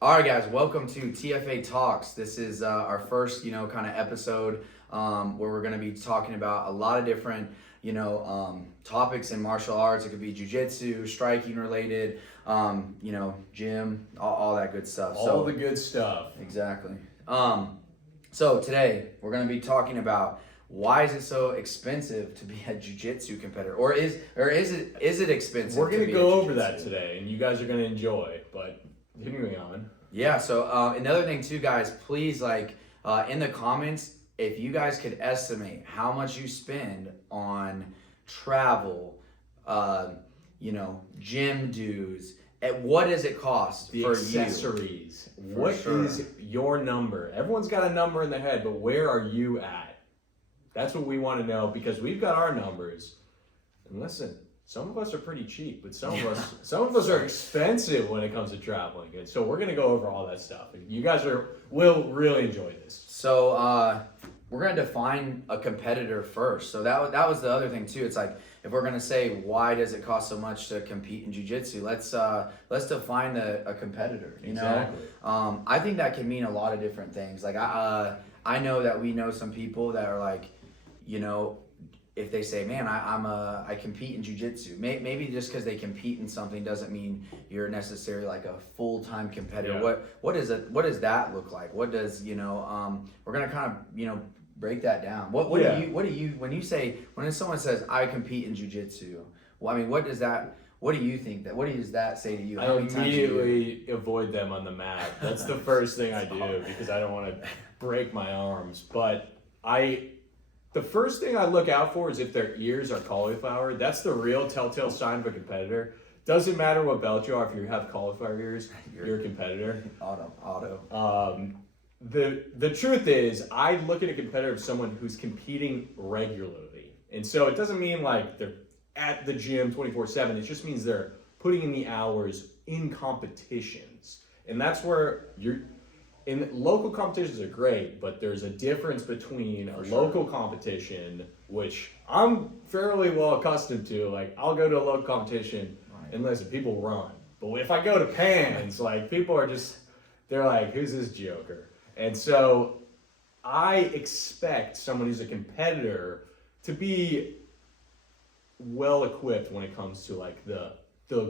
All right, guys, welcome to TFA Talks. This is our first, kind of episode where we're going to be talking about a lot of different, topics in martial arts. It could be Jiu Jitsu, striking related, gym, all that good stuff. All the good stuff. Exactly. So today we're going to be talking about why is it so expensive to be a Jiu Jitsu competitor, or is it expensive? We're going to go over that today, and you guys are going to enjoy. But continuing on. Yeah, so another thing too, guys, please, in the comments, if you guys could estimate how much you spend on travel, gym dues, and what does it cost the for accessories. you? What is your number? Everyone's got a number in their head, but where are you at? That's what we want to know, because we've got our numbers. And listen, some of us are pretty cheap, but some of us are expensive when it comes to traveling. And so we're going to go over all that stuff. And you guys will really enjoy this. So we're going to define a competitor first. So that was the other thing too. It's like, if we're going to say why does it cost so much to compete in jiu-jitsu, let's define a competitor. Exactly. I think that can mean a lot of different things. Like I know that we know some people that are like, if they say, man, I compete in jiu-jitsu, maybe just because they compete in something doesn't mean you're necessarily like a full-time competitor. Yeah. What does that look like? What does, we're going to kind of, break that down. What do you when someone says I compete in jiu-jitsu, well, I mean, what do you think what does that say to you? I immediately avoid them on the mat. That's the first thing I do, because I don't want to break my arms. But the first thing I look out for is if their ears are cauliflower. That's the real telltale sign of a competitor. Doesn't matter what belt you are, if you have cauliflower ears, you're a competitor. Auto. The truth is, I look at a competitor as someone who's competing regularly. And so it doesn't mean like they're at the gym 24/7. It just means they're putting in the hours in competitions. And that's where local competitions are great, but there's a difference between a local competition, which I'm fairly well accustomed to. Like, I'll go to a local competition and listen, people run. But if I go to Pans, like, people are they're like, who's this joker? And so I expect someone who's a competitor to be well equipped when it comes to like the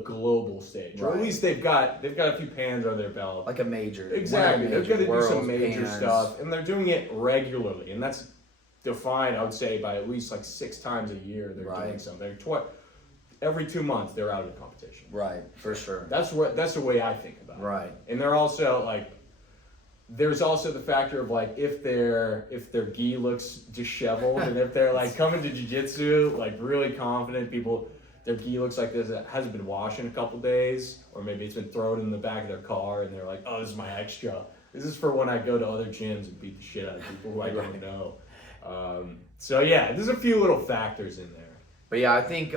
global stage, or at least they've got a few Pans on their belt, like a major. Exactly, they've got to do some major Pans. stuff, and they're doing it regularly, and that's defined, I would say, by at least like 6 times a year. They're doing something. Every 2 months, they're out of the competition. Right, for sure. That's the way I think about it. Right, and they're also like. There's also the factor of like if their gi looks disheveled, and if they're like coming to jiu-jitsu like really confident, their gi looks like this, it hasn't been washed in a couple days, or maybe it's been thrown in the back of their car and they're like, oh, this is my extra. This is for when I go to other gyms and beat the shit out of people who I don't know. So yeah, there's a few little factors in there. But yeah, I think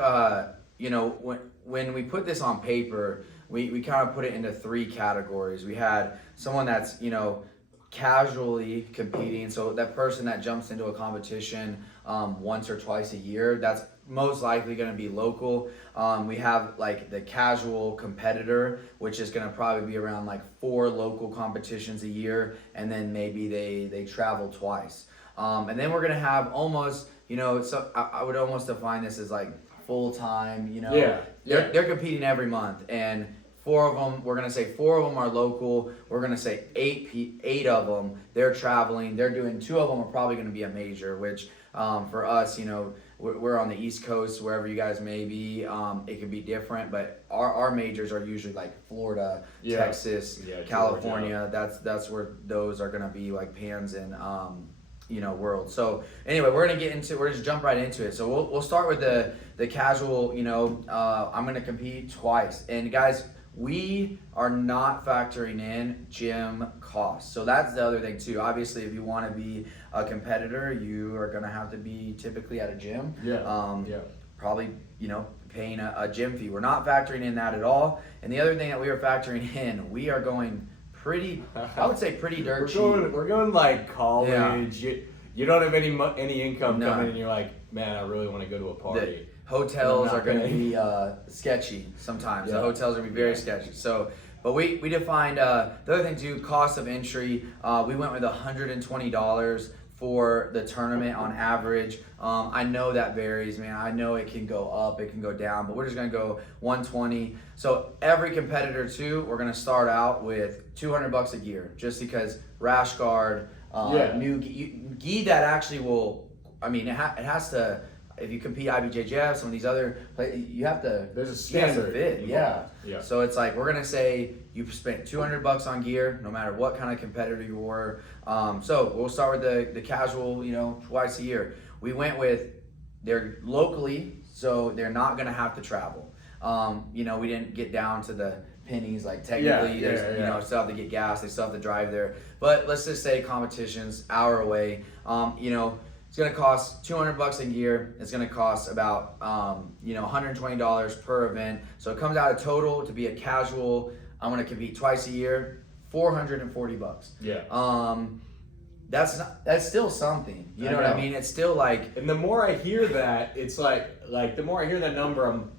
when we put this on paper, we kind of put it into 3 categories. We had someone that's, casually competing. So that person that jumps into a competition once or twice a year, that's most likely going to be local. We have like the casual competitor, which is going to probably be around like 4 local competitions a year. And then maybe they travel twice. And then we're going to have almost, so I would almost define this as like full-time, They're competing every month, and 4 of them, we're going to say 4 of them are local. We're going to say 8 of them, they're traveling. They're doing 2 of them are probably going to be a major, which for us, we're on the East Coast, wherever you guys may be. It can be different, but our majors are usually like Florida, Texas, California. Georgia. That's where those are going to be like Pans and world. So anyway, we're just jump right into it. So we'll start with the casual. I'm going to compete twice, and guys, we are not factoring in gym costs. So that's the other thing too. Obviously, if you want to be a competitor, you are going to have to be typically at a gym. Probably, paying a gym fee. We're not factoring in that at all. And the other thing that we are factoring in, we are going pretty dirt cheap. We're going like college. Yeah. You don't have any income coming in, and you're like, man, I really want to go to a party. Hotels are going to be sketchy sometimes. The hotels are going to be very sketchy. So But we defined the other thing too, cost of entry. We went with $120 for the tournament on average. I know that varies, man. I know it can go up, it can go down, but we're just gonna go 120. So every competitor too, we're gonna start out with $200 a gear, just because rash guard, new gi that actually will. I mean, it has to. If you compete IBJJF, some of these other, you have to. There's a standard fit, yeah. Yeah. So it's like we're gonna say you spent $200 on gear, no matter what kind of competitor you were. So we'll start with the casual, twice a year. We went with they're locally, so they're not gonna have to travel. We didn't get down to the pennies, like technically, still have to get gas, they still have to drive there. But let's just say competitions, hour away. It's gonna cost $200 a gear. It's gonna cost about $120 per event. So it comes out a total to be a casual. I'm gonna compete twice a year, $440. Yeah. That's still something. You know what I mean? It's still like. And the more I hear that, it's like the more I hear that number, I'm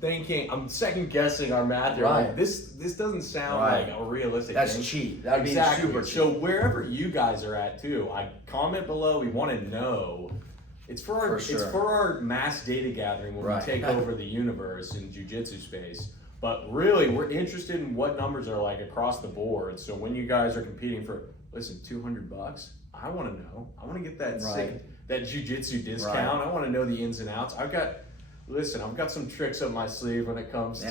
second guessing our math here. Right. Like, this doesn't sound like a realistic That's thing. cheap. That'd be super cheap. So wherever you guys are at too, comment below. We want to know. It's for our mass data gathering when we take over the universe in jiu-jitsu space. But really, we're interested in what numbers are like across the board. So when you guys are competing for, $200, I want to know. I want to get that jiu-jitsu discount. I want to know the ins and outs. I've got some tricks up my sleeve when it comes to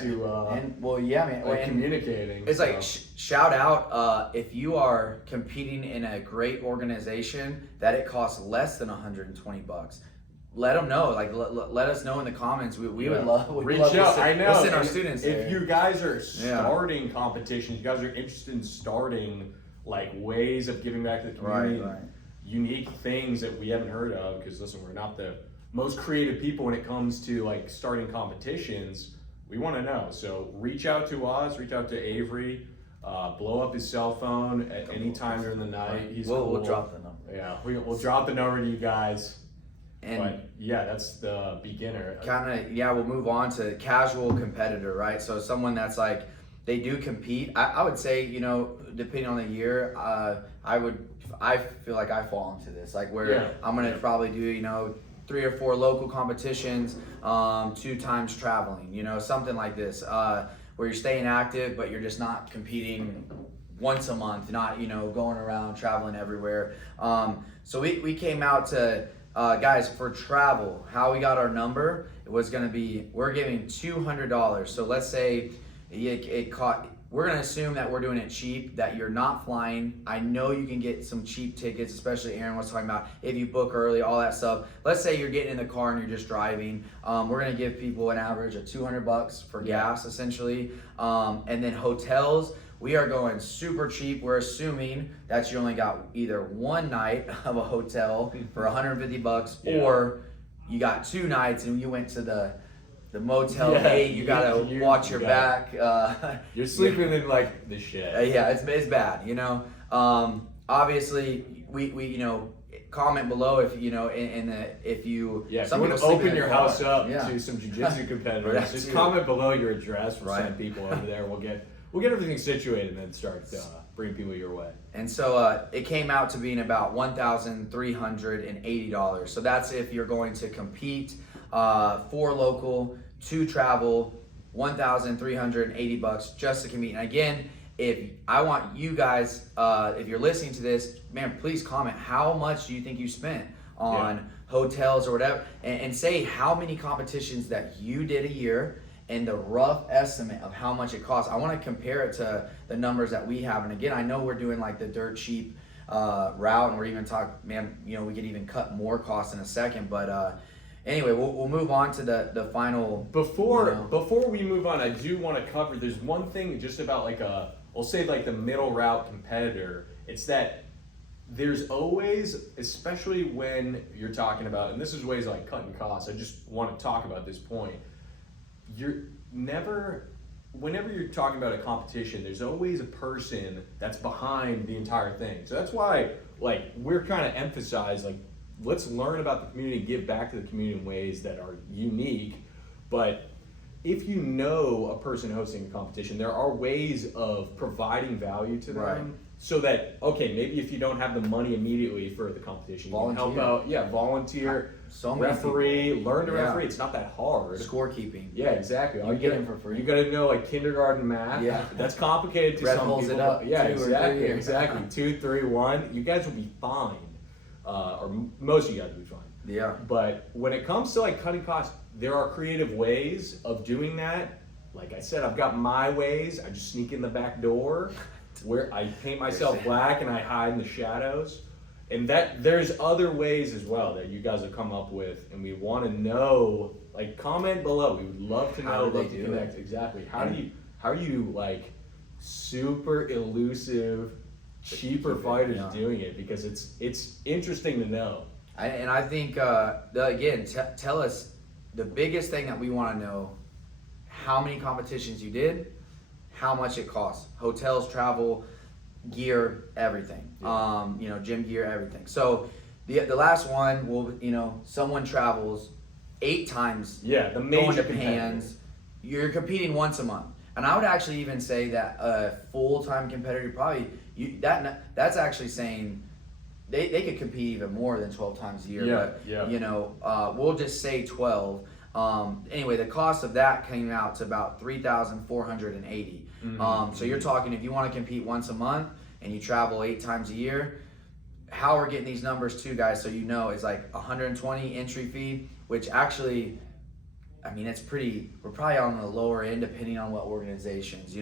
communicating. It's like shout out if you are competing in a great organization that it costs less than $120. Let them know. Like let us know in the comments. We would love. Reach out. I know. We'll send our students if there. you guys are starting competitions, you guys are interested in starting like ways of giving back to the community, unique things that we haven't heard of. Because listen, we're not the most creative people when it comes to like starting competitions. We want to know. So reach out to us. Reach out to Avery. Blow up his cell phone at any time during the night. We'll drop the number. Yeah, we'll drop the number to you guys. And that's the beginner. We'll move on to casual competitor, right? So someone that's like, they do compete. I would say, depending on the year, I feel like I fall into this, like where I'm gonna probably do, 3 or 4 local competitions, 2 times traveling, something like this, where you're staying active, but you're just not competing once a month, not, going around traveling everywhere. So we came out to, guys, for travel, how we got our number, it was gonna be, we're giving $200. So let's say we're gonna assume that we're doing it cheap, that you're not flying. I know you can get some cheap tickets, especially Aaron was talking about if you book early, all that stuff. Let's say you're getting in the car and you're just driving. We're gonna give people an average of $200 for gas, essentially. And then hotels, we are going super cheap. We're assuming that you only got either one night of a hotel for $150, or you got 2 nights and you went to the Motel 8. You gotta watch your back. You're sleeping in like the shed. It's bad. Obviously, we comment below if if you if you want to open your house up to some jiu-jitsu competitors. Just comment below your address. We'll send people over there. We'll get everything situated and then start bringing people your way. And so it came out to being about $1,380. So that's if you're going to compete, 4 local, 2 travel, $1,380 just to compete. And again, if I want you guys, if you're listening to this, man, please comment how much do you think you spent on hotels or whatever, and say how many competitions that you did a year and the rough estimate of how much it costs. I want to compare it to the numbers that we have. And again, I know we're doing like the dirt cheap route, and we're even talking, man, we could even cut more costs in a second. But anyway, we'll move on to the final. Before we move on, I do want to cover. There's one thing just about we'll say like the middle route competitor. It's that there's always, especially when you're talking about, and this is ways like cutting costs. I just want to talk about this point. Whenever you're talking about a competition, there's always a person that's behind the entire thing. So that's why, we're trying to emphasize, let's learn about the community, give back to the community in ways that are unique. But if you know a person hosting a competition, there are ways of providing value to them. Right. So that, okay, maybe if you don't have the money immediately for the competition, you can help out. Yeah, volunteer, So many referee, learn to Yeah. referee. It's not that hard. Scorekeeping. Yeah, exactly. You get them for free. You got to know like kindergarten math. Yeah. That's complicated to Red some Bulls people. it up, Yeah, 2 or 3. exactly, exactly. 2, 3, 1. You guys will be fine, most of you guys will be fine. Yeah. But when it comes to like cutting costs, there are creative ways of doing that. Like I said, I've got my ways. I just sneak in the back door, where I paint myself black and I hide in the shadows. And that there's other ways as well that you guys have come up with, and we want to know. Like, comment below. We would love to know. How do they love to do connect. it? Exactly. How are you like super elusive, cheaper fighters Yeah. doing it? Because it's interesting to know. I think again, tell us the biggest thing that we want to know: how many competitions you did, how much it costs, hotels, travel, gear, everything. Yeah. Gym gear, everything. So the last one will, someone travels 8 times. Yeah, the Going major to competitors. Pans. You're competing once a month, and I would actually even say that a full-time competitor probably that's actually saying they could compete even more than 12 times a year. Yeah, but yeah. we'll just say 12. Anyway, the cost of that came out to about $3,480. So you're talking, if you want to compete once a month and you travel 8 times a year, how we're getting these numbers too, guys, so it's like 120 entry fee, which actually, it's we're probably on the lower end depending on what organizations,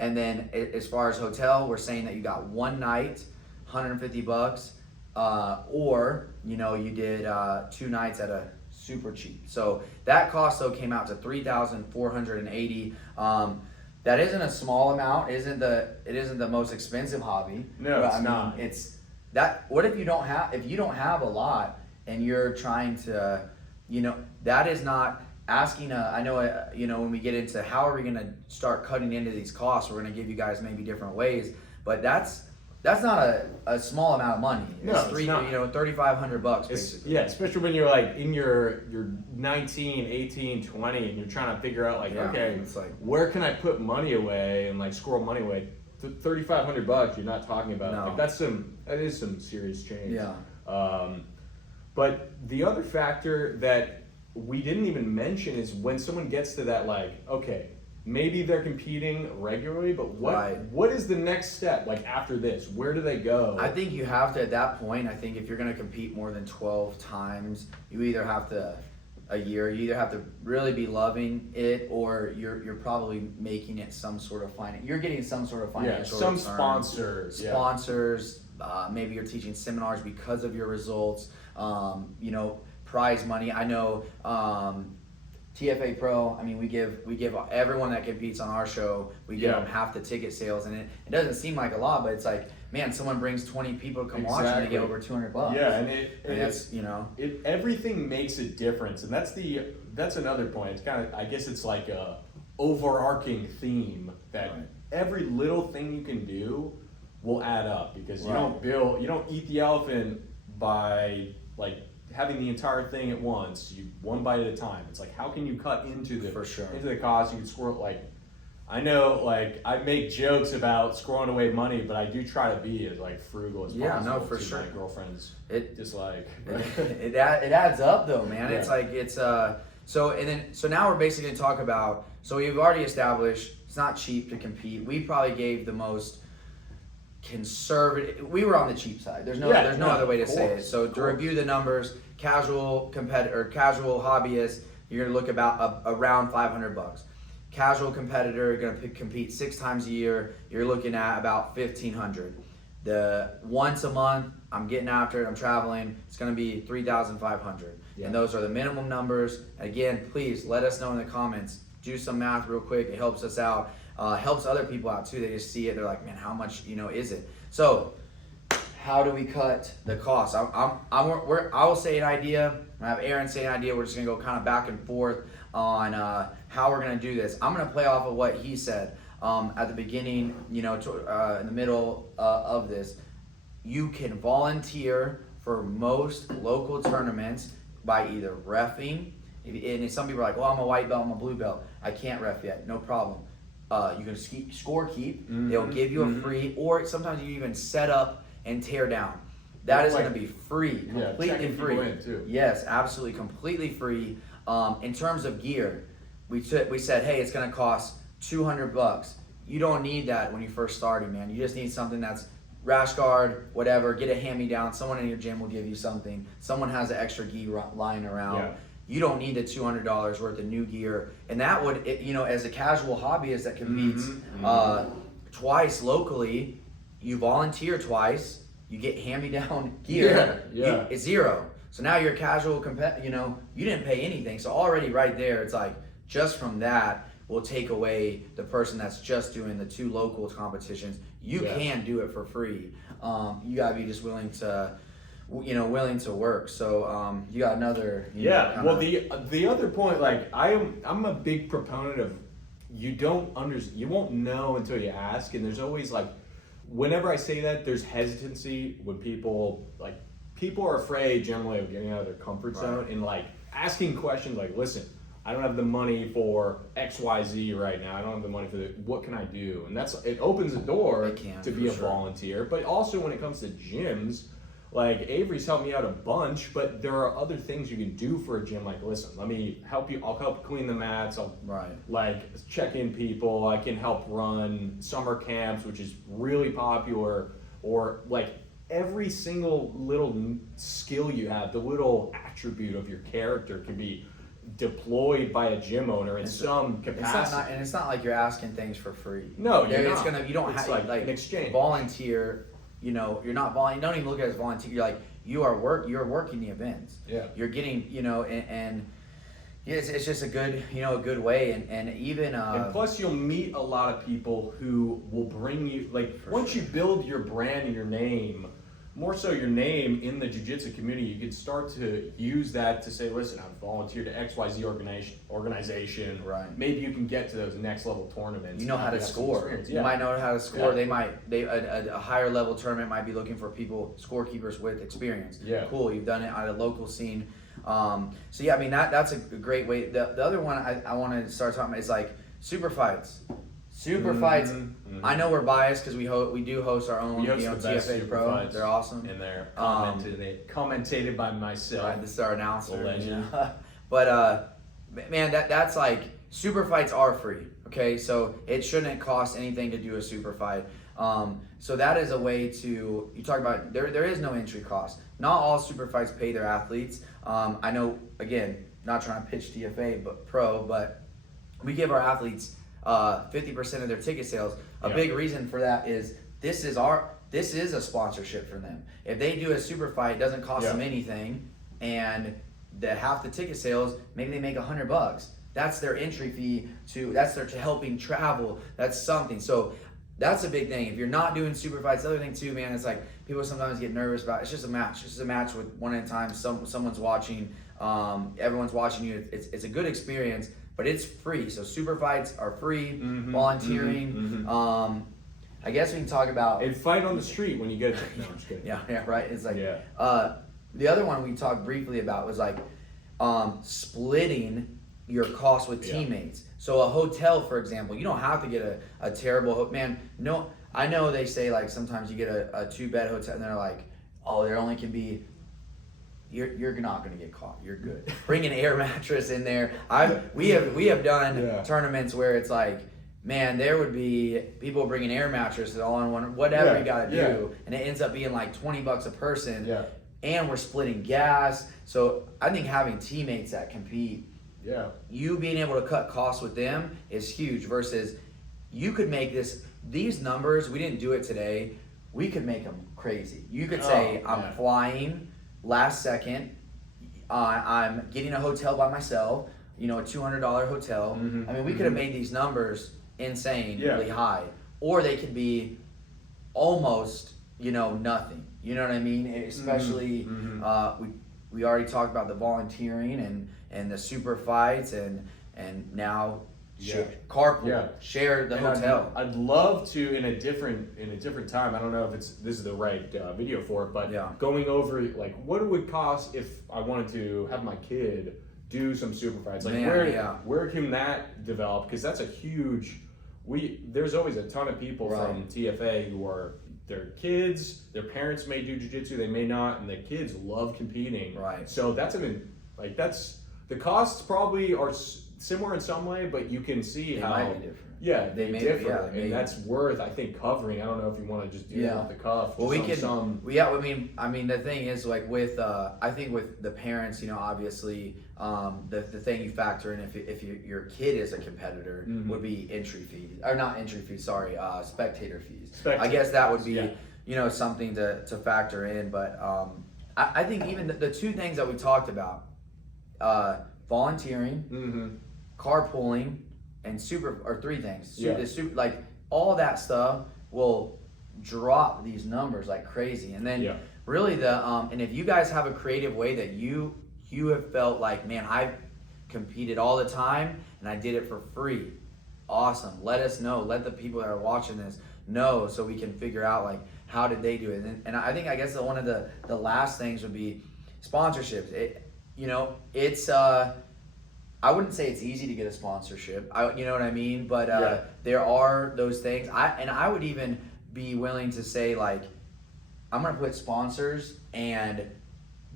and then as far as hotel, we're saying that you got one night, $150, or you did 2 nights at a super cheap. So that cost though came out to $3,480. That isn't a small amount. It isn't the most expensive hobby. No, but, it's not. It's that. What if you don't have a lot and you're trying to, that is not asking. I know. When we get into how are we going to start cutting into these costs, we're going to give you guys maybe different ways. But that's not a small amount of money. No, it's not. $3,500 basically. Yeah, especially when you're like in your 19, 18, 20 and you're trying to figure out okay, it's like, where can I put money away and like squirrel money away? $3,500 you're not talking about. No. Like that is some serious change. Yeah. But the other factor that we didn't even mention is when someone gets to that, okay, maybe they're competing regularly, but what is the next step? Like after this, where do they go? I think you have to, at that point, I think if you're going to compete more than 12 times, you either have to really be loving it, or you're probably making it some sort of you're getting some sort of financial some return. sponsors. Maybe you're teaching seminars because of your results. Prize money. I know TFA Pro. We give everyone that competes on our show, we give them half the ticket sales, and it doesn't seem like a lot, but it's like, man, someone brings 20 people to come watch and they get over $200. Yeah, and everything makes a difference, and that's another point. It's kind of, I guess it's like a overarching theme that every little thing you can do will add up, because you don't eat the elephant by like having the entire thing at once. You one bite at a time. It's like, how can you cut into the cost? You can squirrel, I know, I make jokes about squirreling away money, but I do try to be as frugal as possible. Yeah, no, for sure. My girlfriend's dislike. It adds up though, man. Yeah. So now we're basically gonna talk about. So we've already established it's not cheap to compete. We probably gave the most conservative. We were on the cheap side. There's no other way to say it. So to review the numbers, casual competitor, casual hobbyist, you're gonna look around $500. Casual competitor, you're gonna compete 6 times a year. You're looking at about $1,500. The once a month, I'm getting after it. I'm traveling. It's gonna be $3,500. Yeah. And those are the minimum numbers. Again, please let us know in the comments. Do some math real quick. It helps us out. Helps other people out too. They just see it. They're like, man, how much is it? So, how do we cut the cost? I will say an idea. I have Aaron say an idea. We're just gonna go kind of back and forth on how we're gonna do this. I'm gonna play off of what he said at the beginning. In the middle of this, you can volunteer for most local tournaments by either reffing, And some people are like, well, I'm a white belt, I'm a blue belt, I can't ref yet. No problem. You can score keep. They'll give you a free, or sometimes you even set up and tear down. That is going to be free, completely free. In too. Yes, absolutely, completely free. In terms of gear, we said, hey, it's going to cost $200. You don't need that when you first starting, man. You just need something that's rash guard, whatever. Get a hand-me-down. Someone in your gym will give you something. Someone has an extra gear lying around. Yeah. You don't need the $200 worth of new gear, and that would, as a casual hobbyist that competes twice locally, you volunteer twice, you get hand-me-down gear. It's zero. So now you're a casual you didn't pay anything. So already right there, it's like just from that will take away the person that's just doing the 2 local competitions. You can do it for free. You gotta be just willing to work. So you got another. Well, the other point, like I'm a big proponent of you won't know until you ask, and there's always like, whenever I say that, there's hesitancy when people are afraid generally of getting out of their comfort zone and like asking questions like, listen, I don't have the money for XYZ right now. I don't have the money for what can I do? And it opens the door to be a volunteer. But also when it comes to gyms, like Avery's helped me out a bunch, but there are other things you can do for a gym. Like, listen, let me help you. I'll help clean the mats. I'll check in people. I can help run summer camps, which is really popular. Or like every single little skill you have, the little attribute of your character can be deployed by a gym owner in some capacity. It's not like you're asking things for free. No, you don't have like an exchange. Volunteer. You're not volunteer. Don't even look at it as volunteer. You're like you're working the events. Yeah. You're getting and it's just a good good way and even and plus you'll meet a lot of people who will bring you once you build your brand and your name, more so your name in the jiu-jitsu community, you can start to use that to say, listen, I've volunteered to XYZ organization. Right. Maybe you can get to those next level tournaments. You know how to score. You might know how to score. A higher level tournament might be looking for scorekeepers with experience. Yeah. Cool. You've done it at a local scene. So yeah, I mean that's a great way. The other one I want to start talking about is like super fights. Super fights. I know we're biased because we do host our own TFA Pro. They're awesome. And they're commentated by myself. Right, this is our announcer. Legend. But man, that's like super fights are free. Okay, so it shouldn't cost anything to do a super fight. So that is a way to you talk about there is no entry cost. Not all super fights pay their athletes. I know, again, not trying to pitch TFA but we give our athletes 50% of their ticket sales. A big reason for that is this is a sponsorship for them. If they do a super fight, it doesn't cost them anything, and half the ticket sales, maybe they make $100. That's their entry fee that's their helping travel. That's something. So that's a big thing. If you're not doing super fights, the other thing too, man, it's like people sometimes get nervous about. It's just a match. It's just a match with one at a time. Someone's watching. Everyone's watching you. It's a good experience. But it's free, so super fights are free. Volunteering. I guess we can talk about and fight on the street when you get. No, I'm just kidding. Yeah, right. It's like the other one we talked briefly about was like splitting your costs with teammates. So a hotel, for example, you don't have to get a terrible man. No, I know they say like sometimes you get a 2-bed hotel and they're like, oh, there only can be. You're not going to get caught. You're good. Bring an air mattress in there. We have done tournaments where it's like, man, there would be people bringing air mattresses all in one, whatever you got to do, and it ends up being like $20 a person. Yeah. And we're splitting gas. So I think having teammates that compete, you being able to cut costs with them is huge. Versus, you could make these numbers. We didn't do it today. We could make them crazy. You could say, I'm flying. Last second, I'm getting a hotel by myself, a $200 hotel. I mean, we could have made these numbers insanely high, or they could be almost, nothing. You know what I mean? Especially, we already talked about the volunteering and the super fights and now carpool, share the hotel. I'd love to in a different time. I don't know if this is the right video for it, but going over like what it would cost if I wanted to have my kid do some super fights? Like Man, where can that develop? Because that's a huge. There's always a ton of people from TFA who are their kids, their parents may do jiu-jitsu, they may not, and the kids love competing. Right. So that's the costs probably are similar in some way, but you can see They how might be different. yeah, they differ, yeah, and that's worth, I think, covering. I don't know if you want to just do it off the cuff. Well, we can. I mean, the thing is, like with, I think with the parents, obviously, the thing you factor in if your kid is a competitor would be entry fees, or not entry fees. Sorry, spectator fees. I guess that would be, something to factor in. But I think even the two things that we talked about, volunteering, carpooling, and three things. Like all that stuff will drop these numbers like crazy. And then really and if you guys have a creative way that you have felt like, man, I've competed all the time and I did it for free. Awesome. Let us know. Let the people that are watching this know so we can figure out like how did they do it. And I guess one of the last things would be sponsorships. It's I wouldn't say it's easy to get a sponsorship. You know what I mean? But there are those things. I would even be willing to say, like, I'm gonna put sponsors and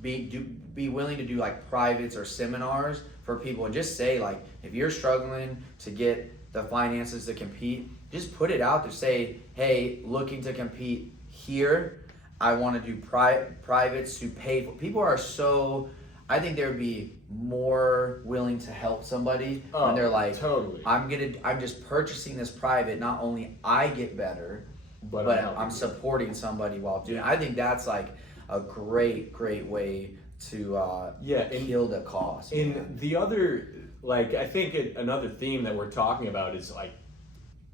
be willing to do like privates or seminars for people, and just say, like, if you're struggling to get the finances to compete, just put it out there. Say, hey, looking to compete here. I want to do privates to pay for. People are so. I think they would be more willing to help somebody when they're like, totally. I'm just purchasing this private. Not only I get better, but I'm supporting somebody while doing it. I think that's like a great way to kill the cost. And the other, like, I think another theme that we're talking about is like,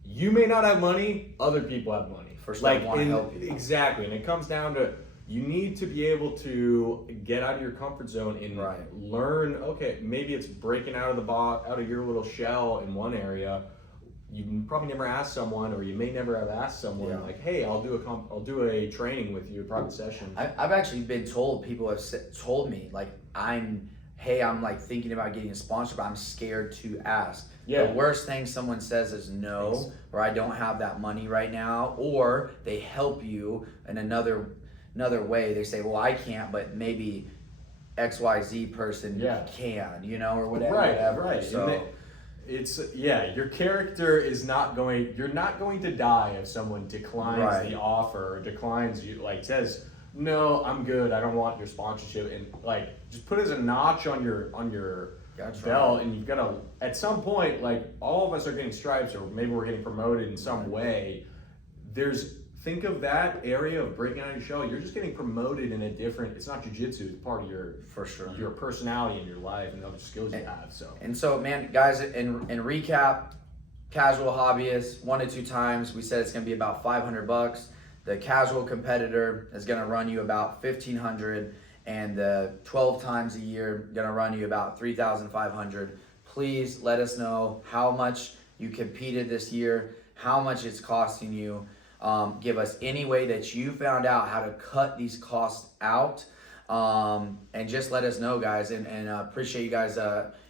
you may not have money, other people have money. First, like, want to help you. Exactly, and it comes down to, you need to be able to get out of your comfort zone and learn. Okay, maybe it's breaking out of your little shell in one area. You probably never asked someone, or you may never have asked someone, like, "Hey, I'll do a training with you, a private session." I've actually been told, people have told me, like, I'm like thinking about getting a sponsor, but I'm scared to ask. The worst thing someone says is no, or I don't have that money right now, or they help you in another way. They say, well, I can't, but maybe XYZ person can, or whatever. Right. So it's your character is you're not going to die if someone declines the offer, or declines you, like, says, no, I'm good, I don't want your sponsorship, and like just put it as a notch on your belt. And you've got to, at some point, like, all of us are getting stripes, or maybe we're getting promoted in some way. Think of that area of breaking out of your shell. You're just getting promoted in a different. It's not jiu-jitsu. It's part of your personality and your life and the other skills you have. So, man, guys, in recap, casual hobbyist 1 to 2 times. We said it's gonna be about $500. The casual competitor is gonna run you about $1,500, and the 12 times a year gonna run you about $3,500. Please let us know how much you competed this year, how much it's costing you. Give us any way that you found out how to cut these costs out, and just let us know, guys. And appreciate you guys,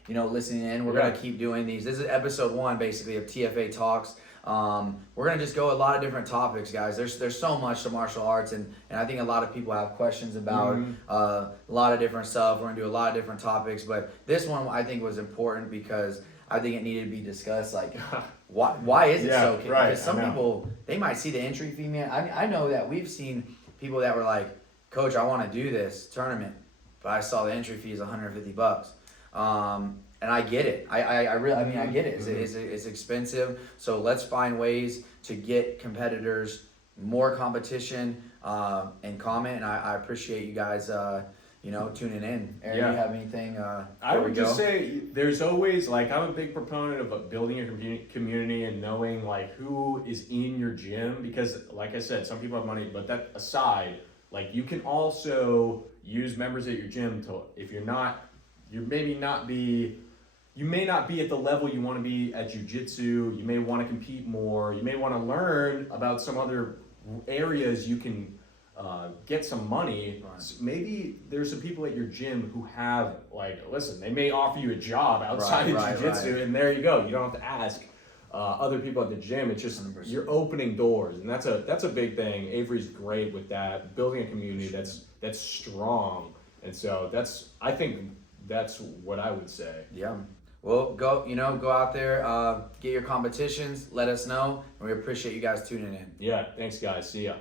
listening in. We're gonna keep doing these. This is episode 1, basically, of TFA Talks. We're gonna just go a lot of different topics, guys. There's so much to martial arts, and I think a lot of people have questions about a lot of different stuff. We're gonna do a lot of different topics, but this one I think was important because I think it needed to be discussed. Like, why is it so? Because some people, they might see the entry fee, man. I know that we've seen people that were like, Coach, I want to do this tournament, but I saw the entry fee is $150. And I get it. I really, I get it. It's expensive. So let's find ways to get competitors more competition, and comment. And I appreciate you guys, tuning in. Aaron, do you have anything? I would just say there's always, like, I'm a big proponent of building your community and knowing, like, who is in your gym, because, like I said, some people have money, but that aside, like, you can also use members at your gym to, if you may not be at the level you want to be at jiu-jitsu, you may want to compete more, you may want to learn about some other areas you can get some money. Right. Maybe there's some people at your gym who have, like, listen, they may offer you a job outside Right, of jiu-jitsu, and there you go. You don't have to ask other people at the gym. It's just 100%. you're opening doors, and that's a big thing. Avery's great with that, building a community that's strong, and so I think that's what I would say. Yeah. Well, go out there, get your competitions, let us know, and we appreciate you guys tuning in. Yeah, thanks guys. See ya.